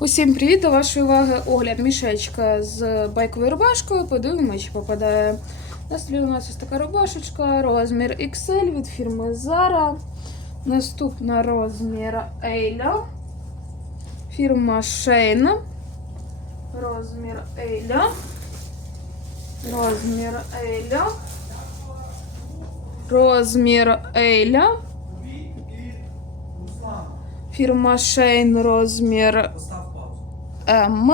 Усім привіт! До вашої уваги огляд мішечка з байковою рубашкою. Подивимося, чи попадає. На столі у нас ось така рубашечка, розмір XL від фірми Zara. Наступна розмір Ейля. Фірма Shane. Розмір Ейля. Розмір Ейля. Розмір Ейля. Фірма Shane розмір Постав паузу. М.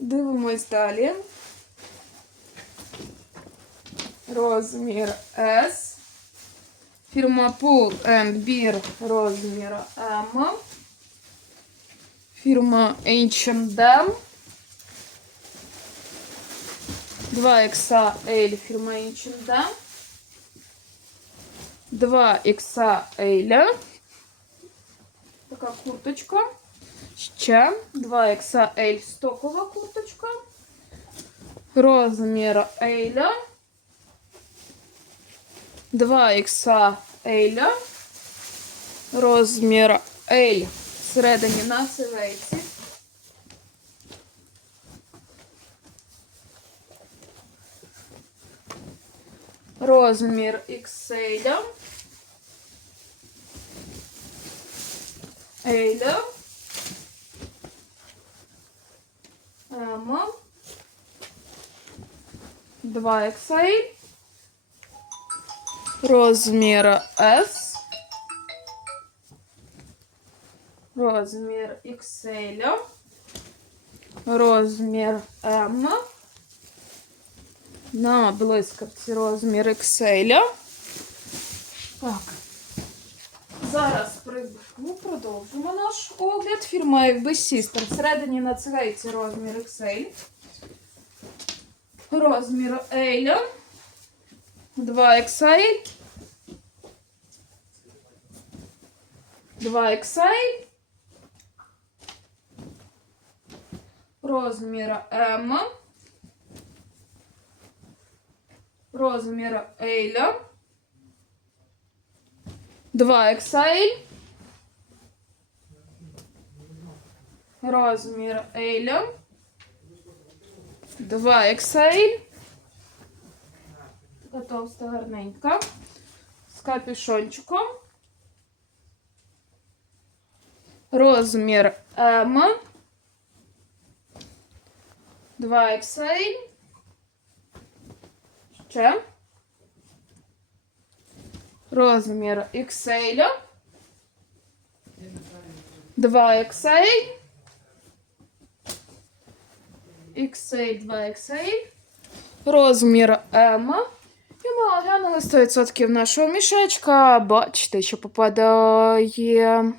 Дивимось далі. Розмір S. Фірма Pull and Bear розмір М. Фірма H&M. 2XL фірма H&M. 2XL. Така курточка. Ще 2XL стокова курточка. Розмір Ейля. 2XL. Розмір L всередині на сивейці. Розмір XL. Ейля. М. 2 XL. Розмір S. Розмір XL. Розмір М. На блискавці розмір XL. Так. Зараз при... ми продовжимо наш огляд. Фірма FB Sister. Всередині на цвейці розмір XL. Розмір L. 2 XL. 2 XL. Розмір М. Розмір L. 2 XL. Розмір L. 2 XL. Така товста гарненька. З капюшончиком. Розмір М. 2 XL. Ще. Розмір XL. 2 XL. XL, 2 XL. Розмір М. І ми оглянули 100% нашого мішечка. Бачите, що попадає